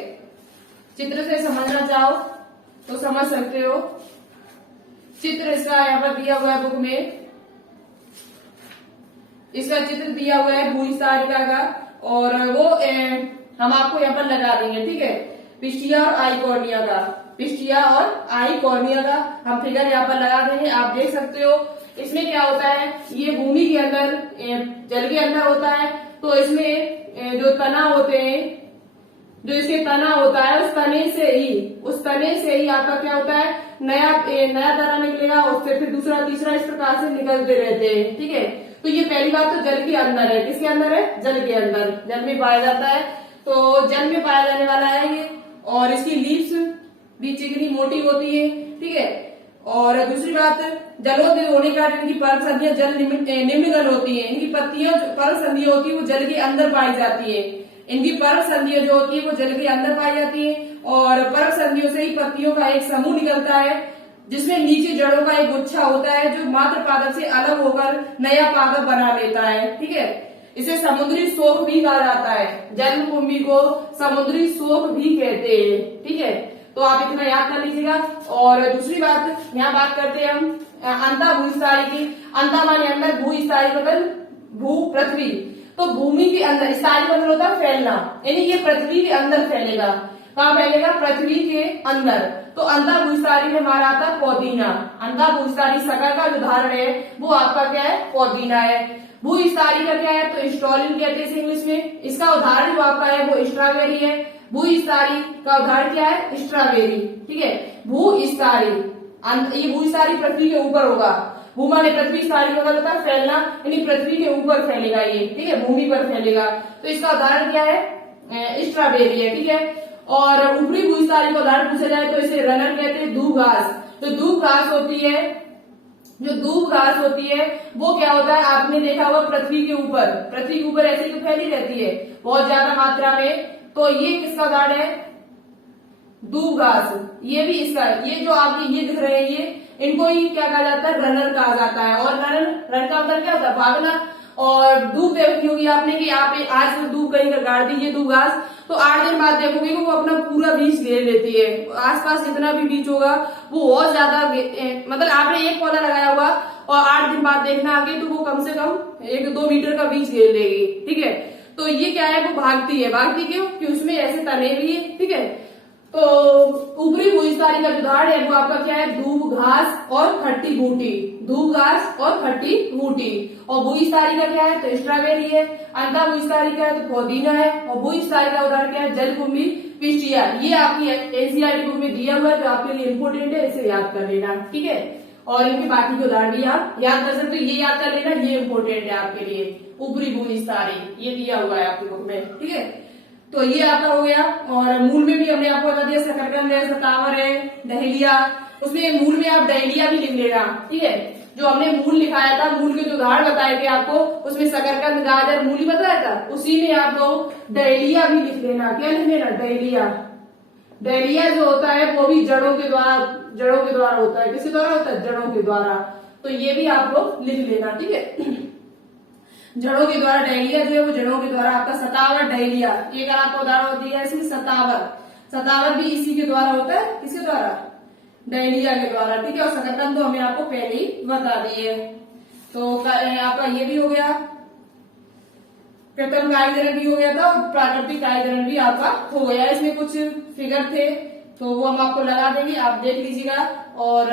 चित्र से समझना चाहो तो समझ सकते हो। चित्र इसका यहाँ पर दिया हुआ है बुक में, इसका चित्र दिया हुआ है भूस्तारिका का, और वो हम आपको यहाँ पर लगा देंगे। ठीक है, पिस्टिया और आइकॉर्निया का, पिस्टिया और आइकॉर्निया का हम फिगर यहाँ पर लगा देंगे, आप देख सकते हो। इसमें क्या होता है, ये भूमि के अंदर जल के अंदर होता है। तो इसमें जो तना होते हैं, जो इसके तना होता है, उस तने से ही आपका क्या होता है, नया तना निकलेगा, उससे फिर दूसरा तीसरा इस प्रकार से निकलते रहते हैं। ठीक है, तो ये पहली बात तो जल के अंदर है। किसके अंदर है? जल के अंदर, जल में पाया जाता है। तो जल में पाया जाने वाला है ये। और इसकी लीव्स भी चिकनी मोटी होती है। ठीक है, और दूसरी बात, जलोदय होने के कारण इनकी पर्क संधियां जल निम्नगल होती है। इनकी पत्तियां जो पर्क संधियां होती है वो जल के अंदर पाई जाती है। इनकी पर्क संधियां जो होती है वो जल के अंदर पाई जाती है। और पर्क संधियों से ही पत्तियों का एक समूह निकलता है, जिसमें नीचे जड़ों का एक गुच्छा होता है, जो मात्र पादप से अलग होकर नया पादप बना लेता है। ठीक है, इसे समुद्री शोक भी कहा जाता है। जलकुंभी को समुद्री शोक भी कहते हैं। ठीक है, तो आप इतना याद कर लीजिएगा। और दूसरी बात, यहाँ बात करते हैं हम अंता भूस्तारी की। अंता माने अंदर, भूस्तारी मतलब भू पृथ्वी। तो भूमि के अंदर, स्तारी मतलब होता है फैलना, यानी ये पृथ्वी के अंदर फैलेगा। कहाँ फैलेगा? पृथ्वी के अंदर। तो अंता भूस्तारी में हमारा आता है पौदीना। अंता भूस्तारी शकल का जो उदाहरण है वो आपका क्या है? पौदीना है। भूस्तारी का क्या है? तो स्ट्रॉलिन कहते हैं इंग्लिश में। इसका उदाहरण जो आपका है वो स्ट्रॉबेरी है। भूस्तारी का उदाहरण क्या है? स्ट्रॉबेरी। ठीक है, भूस्तारी, ये भूस्तारी पृथ्वी के ऊपर होगा। भू माने पृथ्वी, स्तारी का मतलब होता है फैलना, यानी पृथ्वी के ऊपर फैलेगा ये। ठीक है, भूमि पर फैलेगा। तो इसका उदाहरण क्या है? स्ट्रॉबेरी है। ठीक है, और ऊपरी भूस्तारी का उदाहरण पूछा जाए तो इसे रनर कहते हैं। दूब घास, जो दूब घास होती है, जो दूब घास होती है वो क्या होता है, आपने देखा होगा पृथ्वी के ऊपर ऐसे तो फैली रहती है बहुत ज्यादा मात्रा में। तो ये किसका उदाहरण है? दूब घास। ये भी इसका, ये जो आपके ये दिख रहे हैं, ये इनको ही क्या कहा जाता है? रनर कहा जाता है। और रन का मतलब क्या होता है? भागना। और दूब देखी होगी आपने कि आप आज तो दूब कहीं का गाड़ दीजिए दूब घास, तो 8 दिन बाद देखोगे कि वो अपना पूरा बीज घेर लेती है। आसपास जितना भी बीज होगा वो बहुत ज्यादा, मतलब आपने एक पौधा लगाया हुआ और 8 दिन बाद देखना आगे तो वो कम से कम 1-2 मीटर का बीज घेर लेगी। ठीक है, तो ये क्या है? वो भागती है। भागती क्यों? कि उसमें ऐसे तने भी है। ठीक है, तो ऊपरी भूस्तारी का उदाहरण है वो आपका क्या है? दूब घास और खट्टी बूटी। दूब घास और खट्टी बूटी। और भूस्तारी का क्या है? तो स्ट्रॉबेरी है। अंता भूस्तारी का है तो पौदीना है। और भूस्तारी का उदाहरण क्या है? जलकुंभी, पिस्टिया। ये आपकी एनसीईआरटी बुक में दिया हुआ है, तो आपके लिए इम्पोर्टेंट है, इसे याद कर लेना। ठीक है, और इनके बाकी के उदाहरण भी आप याद कर सकते हो। ये याद कर लेना, ये इम्पोर्टेंट है आपके लिए। ऊपरी भूस्तारी ये दिया हुआ है आपकी बुक में। ठीक है, तो ये आपका हो गया। और मूल में भी हमने आपको बता दिया, शकरकंद है, सतावर है, डहेलिया। उसमें मूल में आप डायलिया भी लिख लेना, ठीक है। जो हमने मूल लिखाया था, मूल के जो उदाहरण बताए थे आपको, उसमें शकरकंद, गाजर, मूली बताया था, उसी में आपको डायलिया भी लिख लेना। क्या लिख लेना? डायलिया। डायलिया जो होता है वो भी जड़ों के द्वारा होता है। किसके द्वारा होता है? जड़ों के द्वारा। तो ये भी आप लोग लिख लेना, ठीक है। जड़ों के द्वारा डायलिया जो है वो जड़ों के द्वारा। आपका सतावर, डायलिया, एक आपका उदाहरण दिया है इसमें सतावर। सतावर भी इसी के द्वारा होता है। किसके द्वारा? डायलिया के द्वारा, ठीक है। और शकरकंद तो हमें आपको पहले ही बता दिए। तो आपका ये भी हो गया, कृत्रिम कायजरण भी हो गया था, और प्राकृतिक कायजरण भी आपका हो गया। इसमें कुछ फिगर थे तो वो हम आपको लगा देंगे, आप देख लीजिएगा। और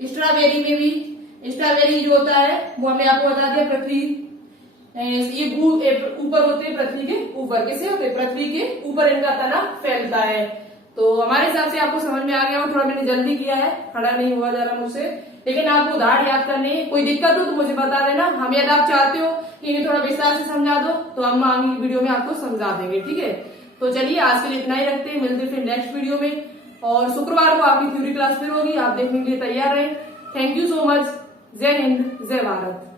स्ट्रॉबेरी में भी, स्ट्रॉबेरी जो होता है वो हमने आपको बता दिया पृथ्वी, ये ऊपर होते हैं पृथ्वी के ऊपर। कैसे होते हैं? पृथ्वी के ऊपर इनका तना फैलता है। तो हमारे हिसाब से आपको समझ में आ गया हो। थोड़ा मैंने जल्दी किया है, खड़ा नहीं हुआ जा रहा मुझसे, लेकिन आपको उदाहरण याद करने कोई दिक्कत हो तो मुझे बता देना। हम यदि आप चाहते हो कि इन्हें थोड़ा विस्तार से समझा दो तो हम आगे वीडियो में आपको समझा देंगे, ठीक है। तो चलिए आज के लिए इतना ही रखते हैं, मिलते फिर नेक्स्ट वीडियो में। और शुक्रवार को आपकी थ्योरी क्लास फिर होगी, आप देखने के लिए तैयार रहें। Thank you so much. जय हिंद, जय भारत।